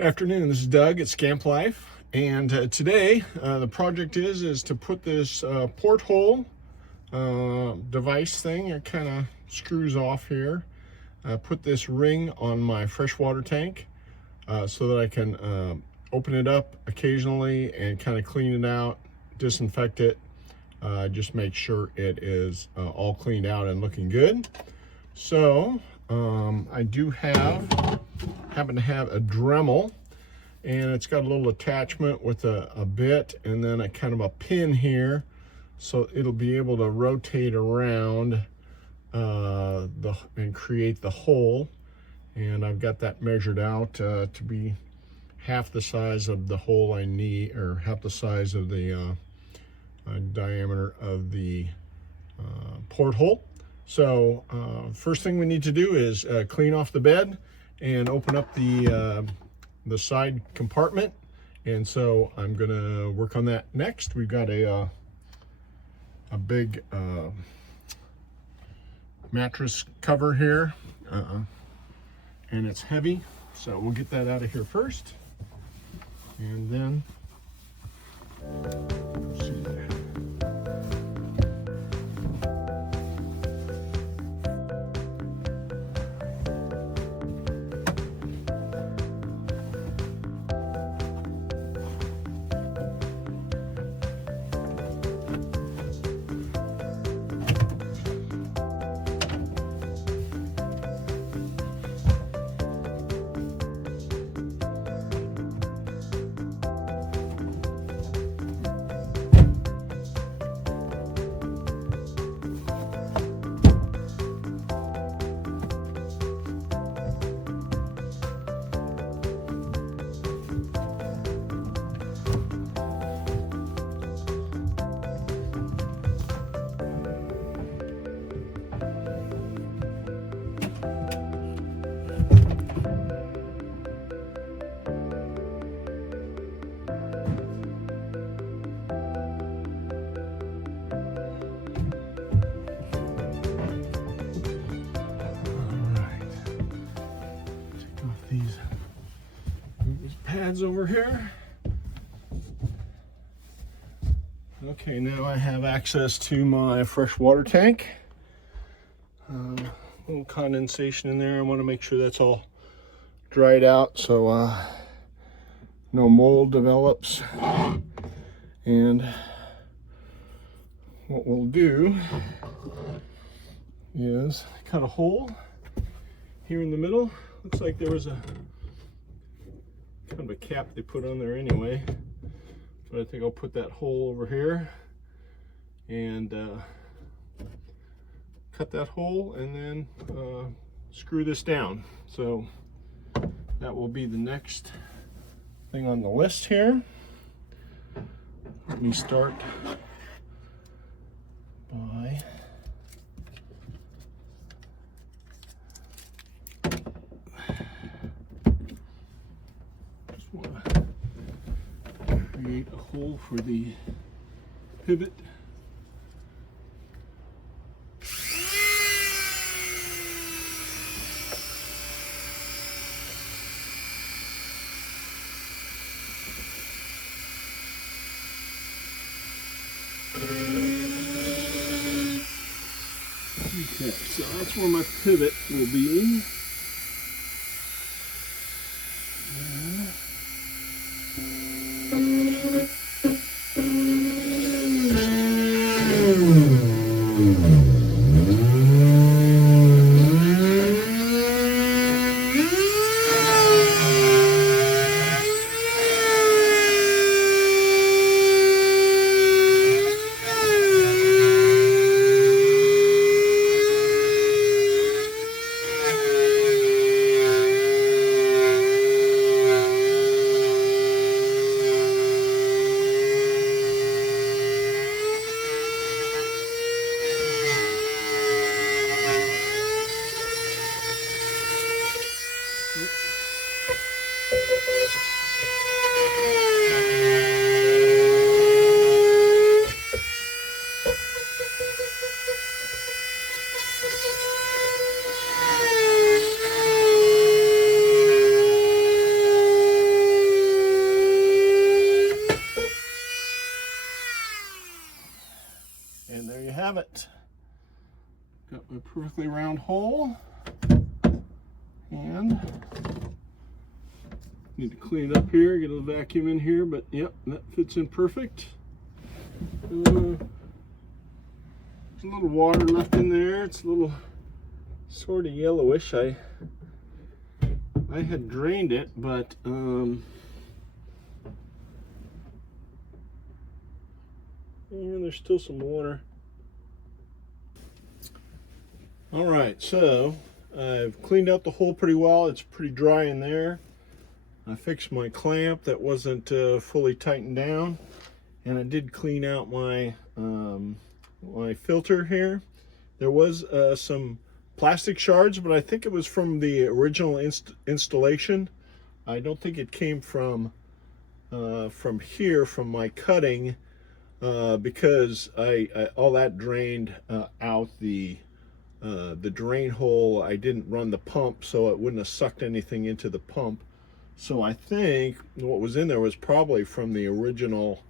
Afternoon, this is Doug at Scamp Life, and today the project is to put this porthole device thing. It kind of screws off here. Put this ring on my freshwater tank so that I can open it up occasionally and kind of clean it out, disinfect it, just make sure it is all cleaned out and looking good. So I do happen to have a Dremel, and it's got a little attachment with a bit and then a kind of a pin here, so it'll be able to rotate around and create the hole. And I've got that measured out to be half the size of the hole I need, or half the size of the diameter of the porthole. So first thing we need to do is clean off the bed and open up the side compartment. And so I'm gonna work on that next. We've got a big mattress cover here, and it's heavy, so we'll get that out of here first, and then let's see there. These pads over here. Okay, now I have access to my freshwater tank. A little condensation in there. I want to make sure that's all dried out so no mold develops. And what we'll do is cut a hole here in the middle. Looks like there was a kind of a cap they put on there anyway, but I think I'll put that hole over here and cut that hole, and then screw this down. So that will be the next thing on the list here. Let me start by create a hole for the pivot. Okay, so that's where my pivot will be. Got my perfectly round hole, and need to clean it up here, get a vacuum in here, but yep, that fits in perfect. There's a little water left in there. It's a little sort of yellowish. I had drained it, but yeah, there's still some water. All right, so I've cleaned out the hole pretty well. It's pretty dry in there. I fixed my clamp that wasn't fully tightened down, and I did clean out my my filter here. There was some plastic shards, but I think it was from the original installation. I don't think it came from here, from my cutting, because I all that drained out the drain hole. I didn't run the pump, so it wouldn't have sucked anything into the pump. So I think what was in there was probably from the original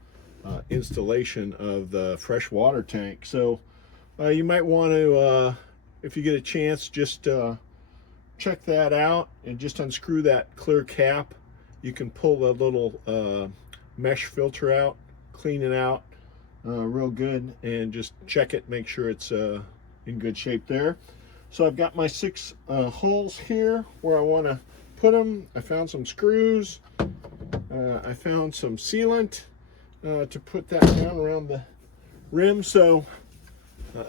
installation of the fresh water tank. So you might want to, if you get a chance, just check that out and just unscrew that clear cap. You can pull the little mesh filter out, clean it out real good, and just check it, make sure it's in good shape there. So I've got my 6 holes here where I want to put them. I found some screws. I found some sealant to put that down around the rim. So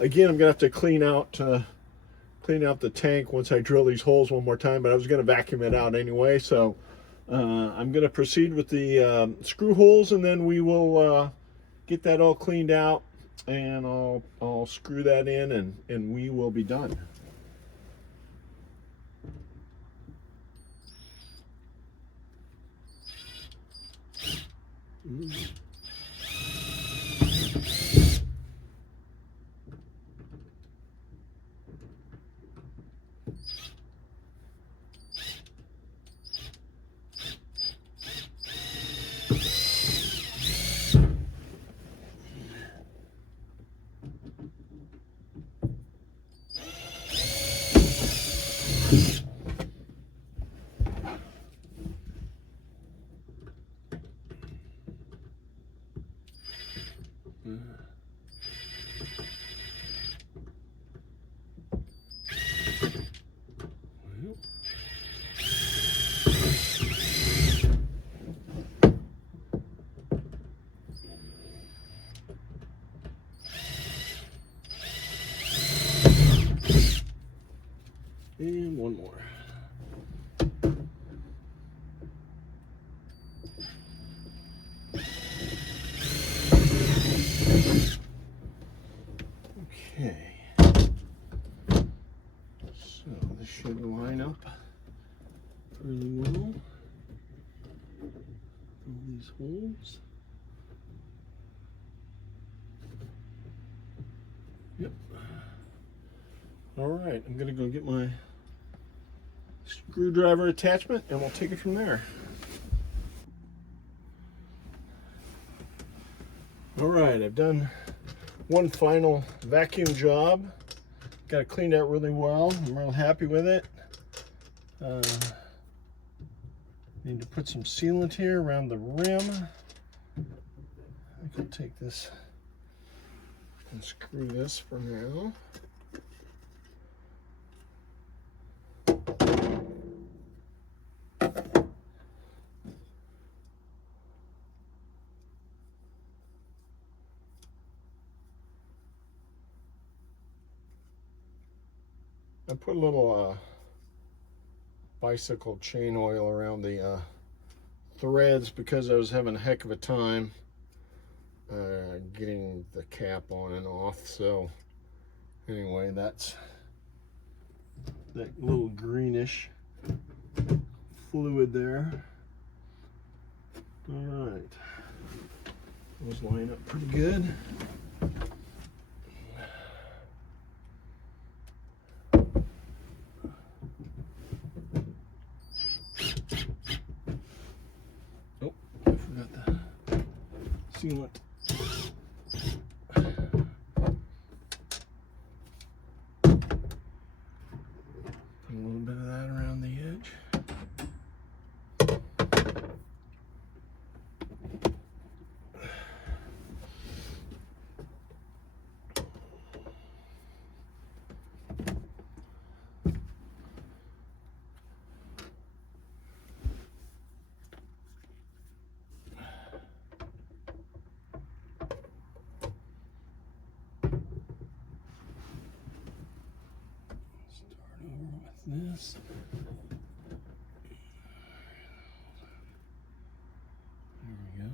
again, I'm gonna have to clean out the tank once I drill these holes one more time, but I was gonna vacuum it out anyway. So I'm gonna proceed with the screw holes, and then we will get that all cleaned out, and I'll screw that in, and we will be done. And one more. Okay. So this should line up really well. All these holes. Yep. All right, I'm gonna go get my screwdriver attachment, and we'll take it from there. All right, I've done one final vacuum job. Got it cleaned out really well. I'm real happy with it. Need to put some sealant here around the rim. I can take this and screw this for now. I put a little bicycle chain oil around the threads because I was having a heck of a time getting the cap on and off. So anyway, that's that little greenish fluid there. All right, those line up pretty good. Sealant. this. There we go.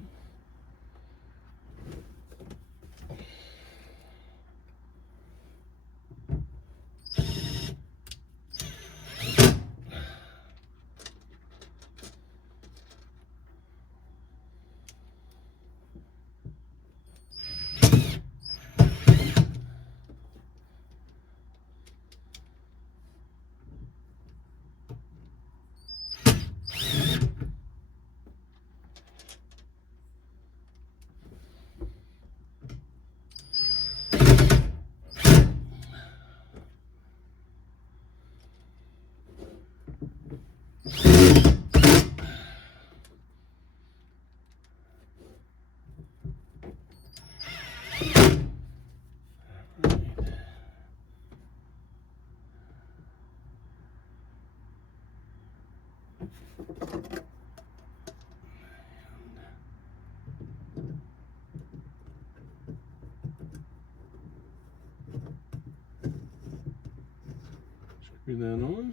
Screw that on,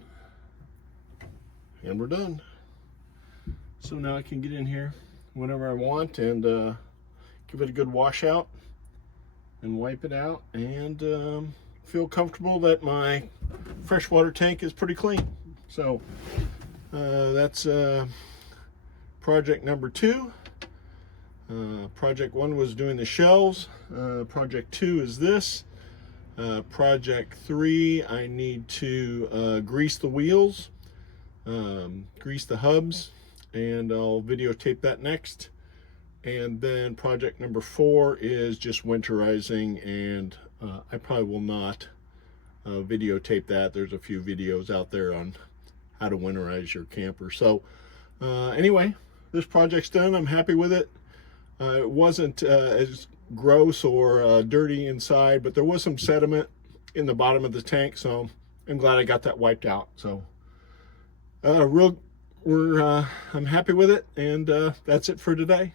and we're done. So now I can get in here whenever I want and give it a good wash out and wipe it out, and feel comfortable that my freshwater tank is pretty clean. So that's project number 2. Project 1 was doing the shelves. Project 2 is this. Project 3, I need to grease the wheels, grease the hubs, and I'll videotape that next. And then project number 4 is just winterizing, and I probably will not videotape that. There's a few videos out there on how to winterize your camper. So anyway, this project's done. I'm happy with it. It wasn't as gross or dirty inside, but there was some sediment in the bottom of the tank, so I'm glad I got that wiped out. So I'm happy with it, and that's it for today.